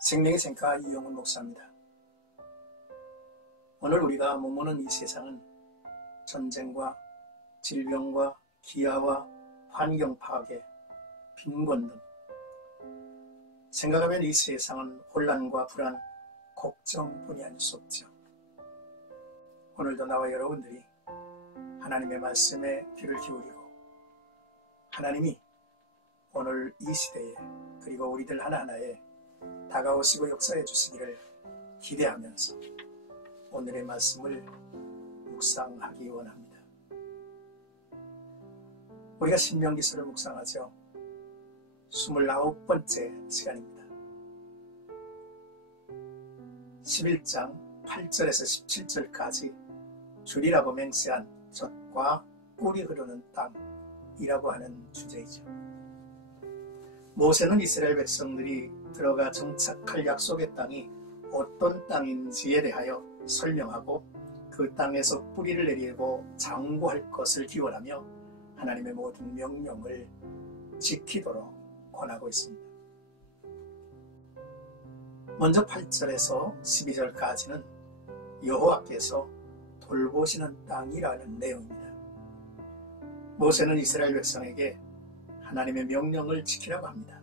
생명의 샘가 이영훈 목사입니다. 오늘 우리가 머무는 이 세상은 전쟁과 질병과 기아와 환경 파괴, 빈곤 등 생각하면 이 세상은 혼란과 불안, 걱정뿐이 아닐 수 없죠. 오늘도 나와 여러분들이 하나님의 말씀에 귀를 기울이고 하나님이 오늘 이 시대에 그리고 우리들 하나하나에 다가오시고 역사해 주시기를 기대하면서 오늘의 말씀을 묵상하기 원합니다. 우리가 신명기서를 묵상하죠. 29번째 시간입니다. 11장 8절에서 17절까지 줄이라고 맹세한 젖과 꿀이 흐르는 땅이라고 하는 주제이죠. 모세는 이스라엘 백성들이 들어가 정착할 약속의 땅이 어떤 땅인지에 대하여 설명하고 그 땅에서 뿌리를 내리고 장구할 것을 기원하며 하나님의 모든 명령을 지키도록 권하고 있습니다. 먼저 8절에서 12절까지는 여호와께서 돌보시는 땅이라는 내용입니다. 모세는 이스라엘 백성에게 하나님의 명령을 지키라고 합니다.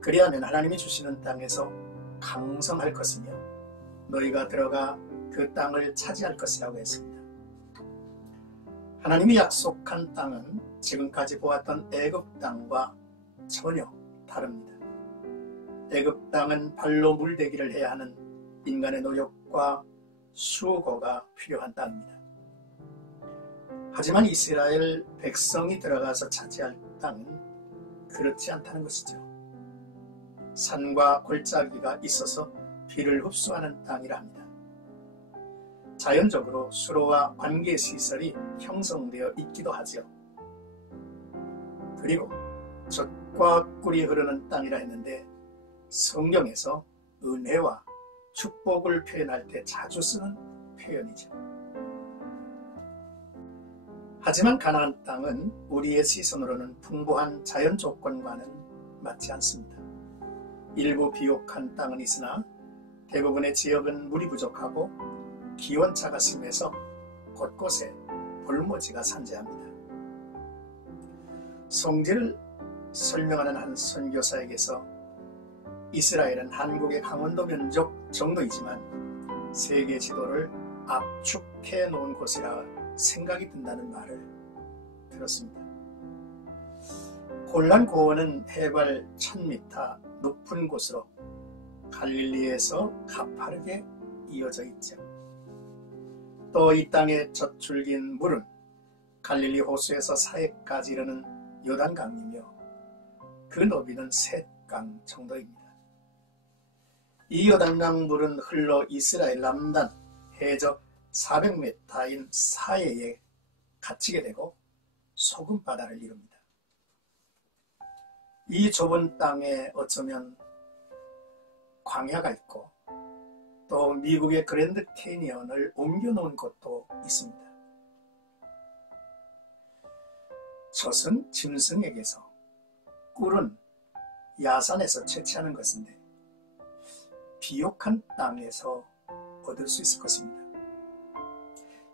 그리하면 하나님이 주시는 땅에서 강성할 것이며 너희가 들어가 그 땅을 차지할 것이라고 했습니다. 하나님이 약속한 땅은 지금까지 보았던 애굽 땅과 전혀 다릅니다. 애굽 땅은 발로 물대기를 해야 하는 인간의 노력과 수고가 필요한 땅입니다. 하지만 이스라엘 백성이 들어가서 차지할 땅은 그렇지 않다는 것이죠. 산과 골짜기가 있어서 비를 흡수하는 땅이라 합니다. 자연적으로 수로와 관계시설이 형성되어 있기도 하죠. 그리고 젖과 꿀이 흐르는 땅이라 했는데 성경에서 은혜와 축복을 표현할 때 자주 쓰는 표현이죠. 하지만 가나안 땅은 우리의 시선으로는 풍부한 자연 조건과는 맞지 않습니다. 일부 비옥한 땅은 있으나 대부분의 지역은 물이 부족하고 기온차가 심해서 곳곳에 벌모지가 산재합니다. 성지를 설명하는 한 선교사에게서 이스라엘은 한국의 강원도 면적 정도이지만 세계 지도를 압축해 놓은 곳이라 생각이 든다는 말을 들었습니다. 골란 고원은 해발 1000m 높은 곳으로 갈릴리에서 가파르게 이어져 있죠. 또 이 땅의 젖줄긴 물은 갈릴리 호수에서 사해까지 이르는 요단강이며 그 너비는 셋강 정도입니다. 이 요단강 물은 흘러 이스라엘 남단 해저 400m인 사해에 갇히게 되고 소금바다를 이룹니다. 이 좁은 땅에 어쩌면 광야가 있고 또 미국의 그랜드 캐니언을 옮겨놓은 곳도 있습니다. 젖은 짐승에게서, 꿀은 야산에서 채취하는 것인데 비옥한 땅에서 얻을 수 있을 것입니다.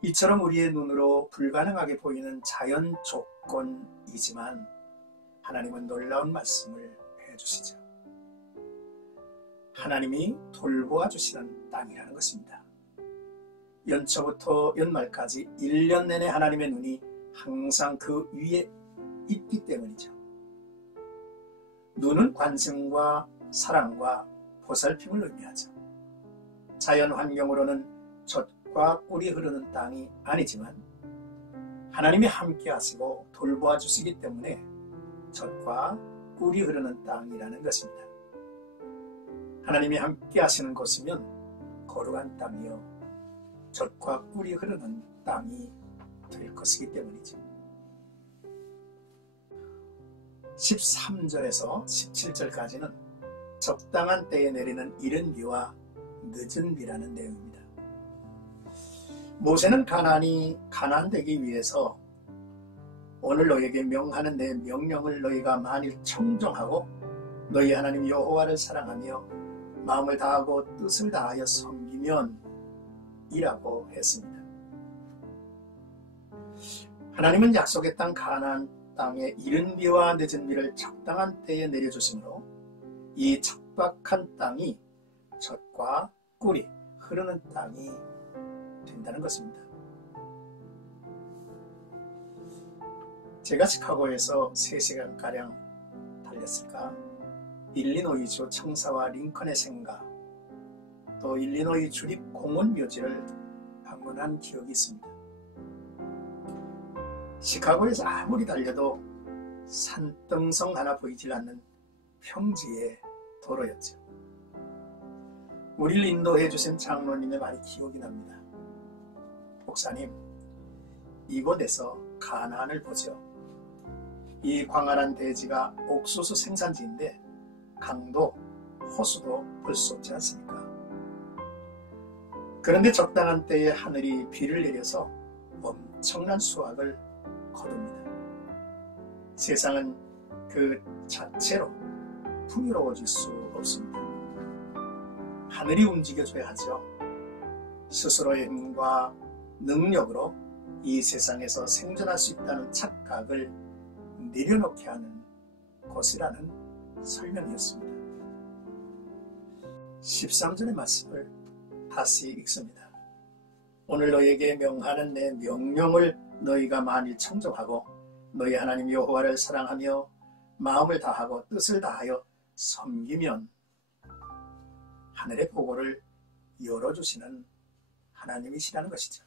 이처럼 우리의 눈으로 불가능하게 보이는 자연 조건이지만 하나님은 놀라운 말씀을 해주시죠. 하나님이 돌보아 주시는 땅이라는 것입니다. 연초부터 연말까지 1년 내내 하나님의 눈이 항상 그 위에 있기 때문이죠. 눈은 관심과 사랑과 보살핌을 의미하죠. 자연 환경으로는 젖과 꿀이 흐르는 땅이 아니지만 하나님이 함께 하시고 돌보아 주시기 때문에 젖과 꿀이 흐르는 땅이라는 것입니다. 하나님이 함께 하시는 곳이면 거룩한 땅이요 젖과 꿀이 흐르는 땅이 될 것이기 때문이죠. 13절에서 17절까지는 적당한 때에 내리는 이른 비와 늦은 비라는 내용입니다. 모세는 가나안이 가나안되기 위해서 오늘 너에게 명하는 내 명령을 너희가 만일 청종하고 너희 하나님 여호와를 사랑하며 마음을 다하고 뜻을 다하여 섬기면 이라고 했습니다. 하나님은 약속의 땅 가나안 땅에 이른 비와 늦은 비를 적당한 때에 내려주심으로 이 척박한 땅이 젖과 꿀이 흐르는 땅이 된다는 것입니다. 제가 시카고에서 3시간가량 달렸을까? 일리노이주 청사와 링컨의 생가, 또 일리노이 주립 공원 묘지를 방문한 기억이 있습니다. 시카고에서 아무리 달려도 산등성 하나 보이질 않는 평지의 도로였죠. 우리를 인도해 주신 장로님의 말이 기억이 납니다. 목사님, 이곳에서 가나안을 보죠. 이 광활한 대지가 옥수수 생산지인데 강도, 호수도 볼 수 없지 않습니까? 그런데 적당한 때에 하늘이 비를 내려서 엄청난 수확을 거둡니다. 세상은 그 자체로 풍요로워질 수 없습니다. 하늘이 움직여줘야 하죠. 스스로의 힘과 능력으로 이 세상에서 생존할 수 있다는 착각을 내려놓게 하는 곳이라는 설명이었습니다. 13절의 말씀을 다시 읽습니다. 오늘 너희에게 명하는 내 명령을 너희가 만일 청종하고 너희 하나님 여호와를 사랑하며 마음을 다하고 뜻을 다하여 섬기면 하늘의 보고를 열어주시는 하나님이시라는 것이죠.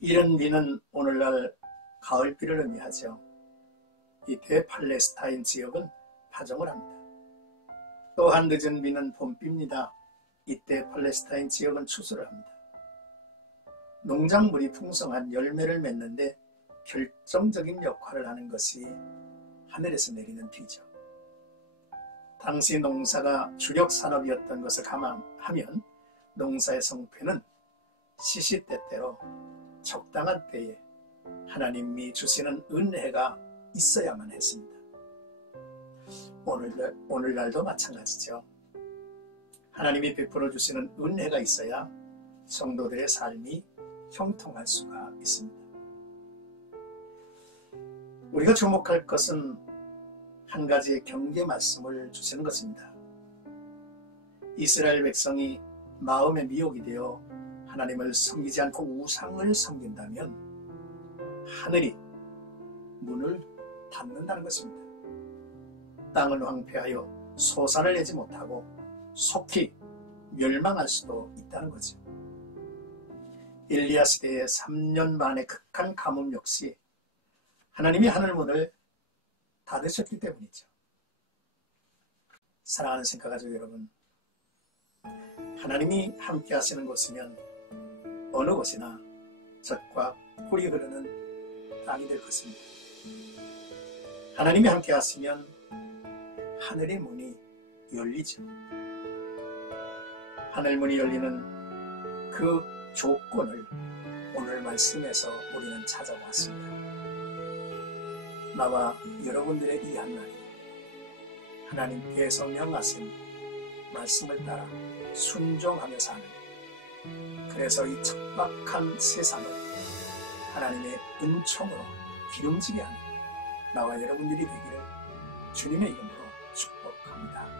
이런 비는 오늘날 가을비를 의미하죠. 이때 팔레스타인 지역은 파종을 합니다. 또한 늦은 비는 봄비입니다. 이때 팔레스타인 지역은 추수를 합니다. 농작물이 풍성한 열매를 맺는데 결정적인 역할을 하는 것이 하늘에서 내리는 비죠. 당시 농사가 주력 산업이었던 것을 감안하면 농사의 성패는 시시때때로 적당한 때에 하나님이 주시는 은혜가 있어야만 했습니다. 오늘날도 마찬가지죠. 하나님이 베풀어 주시는 은혜가 있어야 성도들의 삶이 형통할 수가 있습니다. 우리가 주목할 것은 한 가지의 경계 말씀을 주시는 것입니다. 이스라엘 백성이 마음의 미혹이 되어 하나님을 섬기지 않고 우상을 섬긴다면 하늘이 문을 닫는다는 것입니다. 땅은 황폐하여 소산을 내지 못하고 속히 멸망할 수도 있다는 거죠. 엘리야 시대의 3년 만의 극한 가뭄 역시 하나님이 하늘문을 닫으셨기 때문이죠. 사랑하는 생각가족 여러분, 하나님이 함께 하시는 곳이면 어느 곳이나 젖과 꿀이 흐르는 땅이 될 것입니다. 하나님이 함께 하시면 하늘의 문이 열리죠. 하늘문이 열리는 그 조건을 오늘 말씀에서 우리는 찾아보았습니다. 나와 여러분들의 이 한날이 하나님께서 명하신 말씀을 따라 순종하며 사는, 그래서 이 척박한 세상을 하나님의 은총으로 기름지게 하는 나와 여러분들이 되기를 주님의 이름으로 축복합니다.